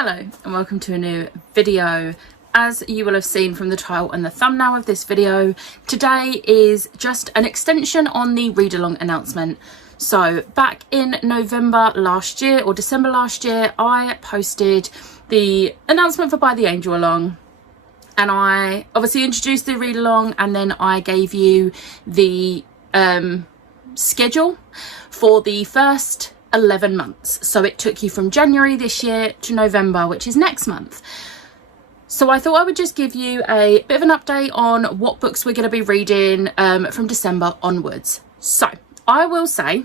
Hello and welcome to a new video. As you will have seen from the title and the thumbnail of this video, today is just an extension on the read-along announcement. So back in November last year or December last year, I posted the announcement for ByTheAngelAlong, and I obviously introduced the read-along, and then I gave you the schedule for the first 11 months. So it took you from January this year to November, which is next month. So I thought I would just give you a bit of an update on what books we're going to be reading from December onwards. So I will say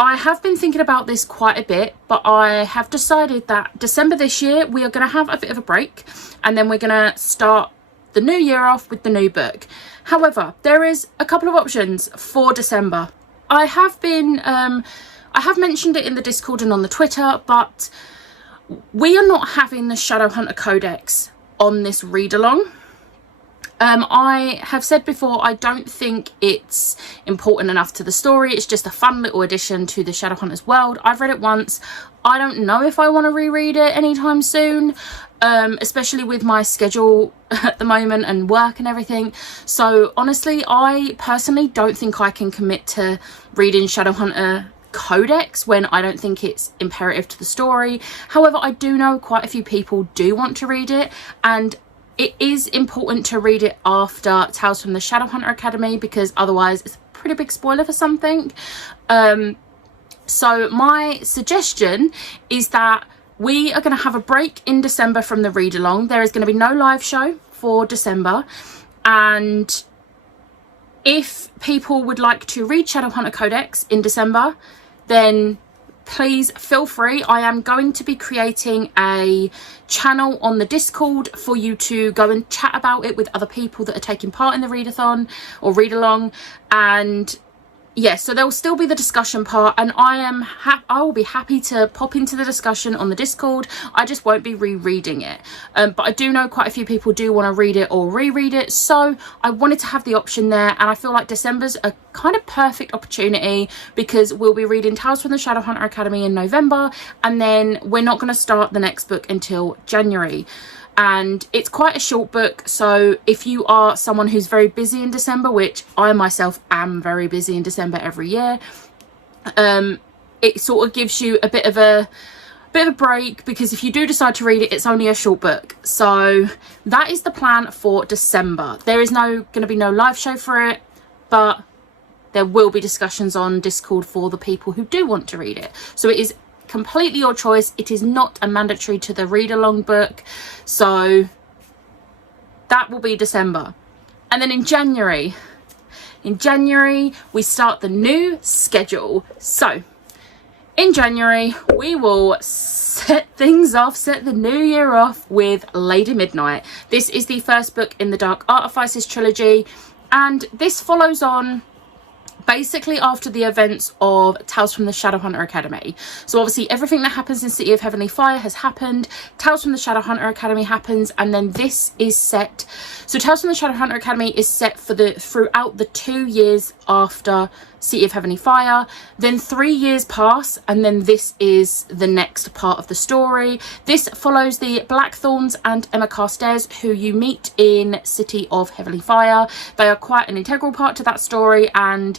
I have been thinking about this quite a bit, but I have decided that December this year we are going to have a bit of a break, and then we're going to start the new year off with the new book. However, there is a couple of options for December. I have mentioned it in the Discord and on the Twitter, but we are not having the Shadowhunter Codex on this read-along. I have said before, I don't think it's important enough to the story. It's just a fun little addition to the Shadowhunters world. I've read it once. I don't know if I want to reread it anytime soon, especially with my schedule at the moment and work and everything. So honestly, I personally don't think I can commit to reading Shadowhunter Codex when I don't think it's imperative to the story. However, I do know quite a few people do want to read it, and it is important to read it after Tales from the Shadowhunter Academy, because otherwise it's a pretty big spoiler for something. So my suggestion is that we are going to have a break in December from the read along. There is going to be no live show for December, and if people would like to read Shadowhunter Codex in December, then please feel free. I am going to be creating a channel on the Discord for you to go and chat about it with other people that are taking part in the readathon or read along. And yes, so there will still be the discussion part, and I will be happy to pop into the discussion on the Discord. I just won't be rereading it, but I do know quite a few people do want to read it or reread it, so I wanted to have the option there. And I feel like December's a kind of perfect opportunity, because we'll be reading Tales from the Shadowhunter Academy in November, and then we're not going to start the next book until January. And it's quite a short book, so if you are someone who's very busy in December, which I myself am very busy in December every year, it sort of gives you a bit of a break, because if you do decide to read it, it's only a short book. So that is the plan for December. There is going to be no live show for it, but there will be discussions on Discord for the people who do want to read it. So it is completely your choice. It is not a mandatory to the read along book. So that will be December. And then in January we start the new schedule. So in January we will set the new year off with Lady Midnight. This is the first book in the Dark Artifices trilogy, and this follows on basically after the events of Tales from the Shadowhunter Academy. So obviously everything that happens in City of Heavenly Fire has happened. Tales from the Shadowhunter Academy happens, and then this is set. So Tales from the Shadowhunter Academy is set for throughout the 2 years after City of Heavenly Fire. Then 3 years pass, and then this is the next part of the story. This follows the Blackthorns and Emma Carstairs, who you meet in City of Heavenly Fire. They are quite an integral part to that story, and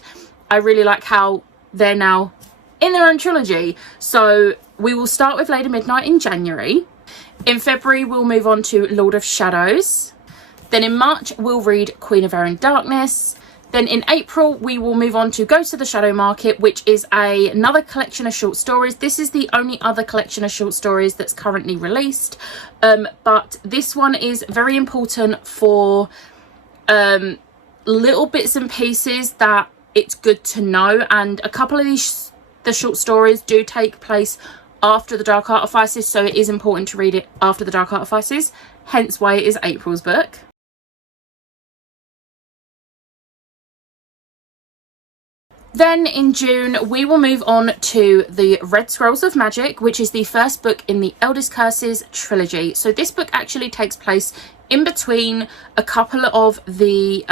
I really like how they're now in their own trilogy. So we will start with Lady Midnight in January. In February we'll move on to Lord of Shadows. Then in March we'll read Queen of Air and Darkness. Then in April we will move on to Ghost of the Shadow Market, which is another collection of short stories. This is the only other collection of short stories that's currently released, but this one is very important for little bits and pieces that it's good to know. And a couple of the short stories do take place after the Dark Artifices, so it is important to read it after the Dark Artifices, hence why it is April's book. Then in June we will move on to the Red Scrolls of Magic, which is the first book in the Eldest Curses trilogy. So this book actually takes place in between a couple of the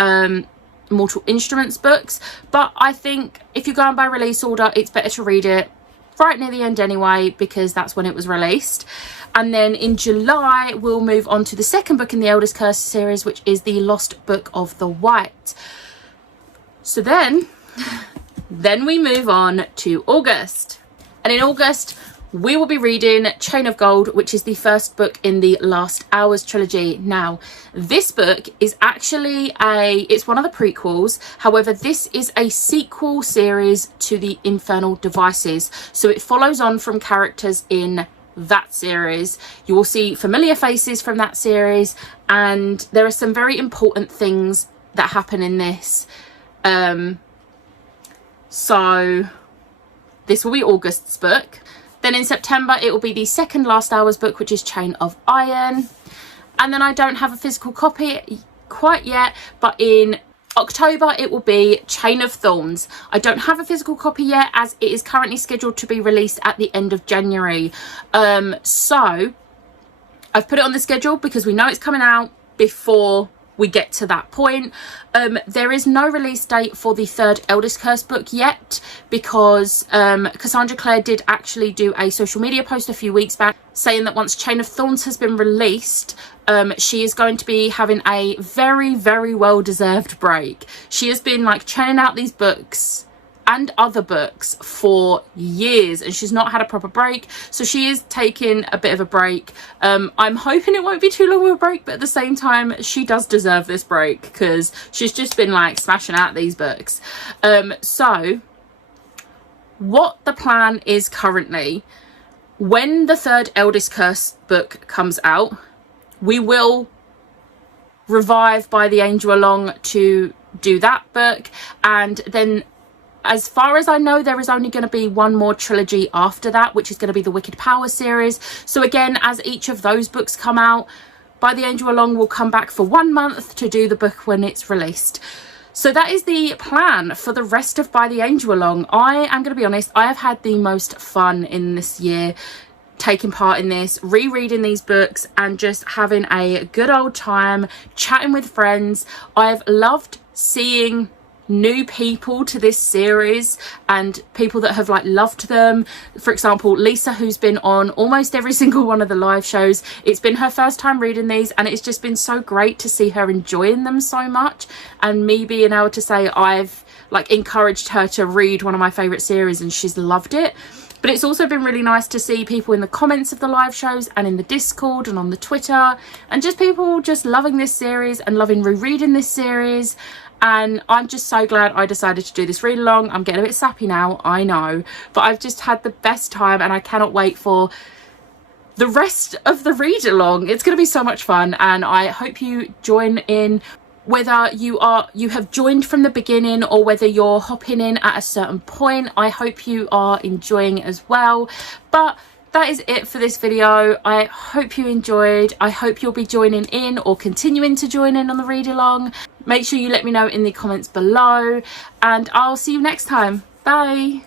Mortal Instruments books, but I think if you're going by release order, it's better to read it right near the end anyway, because that's when it was released. And then in July, we'll move on to the second book in the Eldest Curse series, which is The Lost Book of the White. So then we move on to August. And in August, we will be reading Chain of Gold, which is the first book in the Last Hours trilogy. Now, this book is actually it's one of the prequels. However, this is a sequel series to the Infernal Devices. So it follows on from characters in that series. You will see familiar faces from that series, and there are some very important things that happen in this. So this will be August's book. Then in September, it will be the second Last Hours book, which is Chain of Iron. And then I don't have a physical copy quite yet, but in October, it will be Chain of Thorns. I don't have a physical copy yet, as it is currently scheduled to be released at the end of January. So I've put it on the schedule because we know it's coming out before we get to that point. There is no release date for the third Eldest Curse book yet, because Cassandra Clare did actually do a social media post a few weeks back saying that once Chain of Thorns has been released, she is going to be having a very, very well deserved break. She has been like churning out these books and other books for years, and she's not had a proper break, so she is taking a bit of a break. I'm hoping it won't be too long of a break, but at the same time, she does deserve this break because she's just been like smashing out these books. So what the plan is currently, when the third Eldest Curse book comes out, we will revive By the Angel Along to do that book, and then as far as I know, there is only going to be one more trilogy after that, which is going to be the Wicked Power series. So again, as each of those books come out, By the Angel Along will come back for 1 month to do the book when it's released. So that is the plan for the rest of By the Angel Along. I am going to be honest, I have had the most fun in this year taking part in this, rereading these books and just having a good old time, chatting with friends. I've loved seeing new people to this series and people that have like loved them. For example, Lisa, who's been on almost every single one of the live shows, it's been her first time reading these, and it's just been so great to see her enjoying them so much, and me being able to say I've like encouraged her to read one of my favorite series and she's loved it. But it's also been really nice to see people in the comments of the live shows and in the Discord and on the Twitter, and just people just loving this series and loving rereading this series. And I'm just so glad I decided to do this read along. I'm getting a bit sappy now, I know, but I've just had the best time, and I cannot wait for the rest of the read along. It's going to be so much fun, and I hope you join in, whether you have joined from the beginning or whether you're hopping in at a certain point. I hope you are enjoying as well. But that is it for this video. I hope you enjoyed. I hope you'll be joining in or continuing to join in on the read along. Make sure you let me know in the comments below, and I'll see you next time. Bye.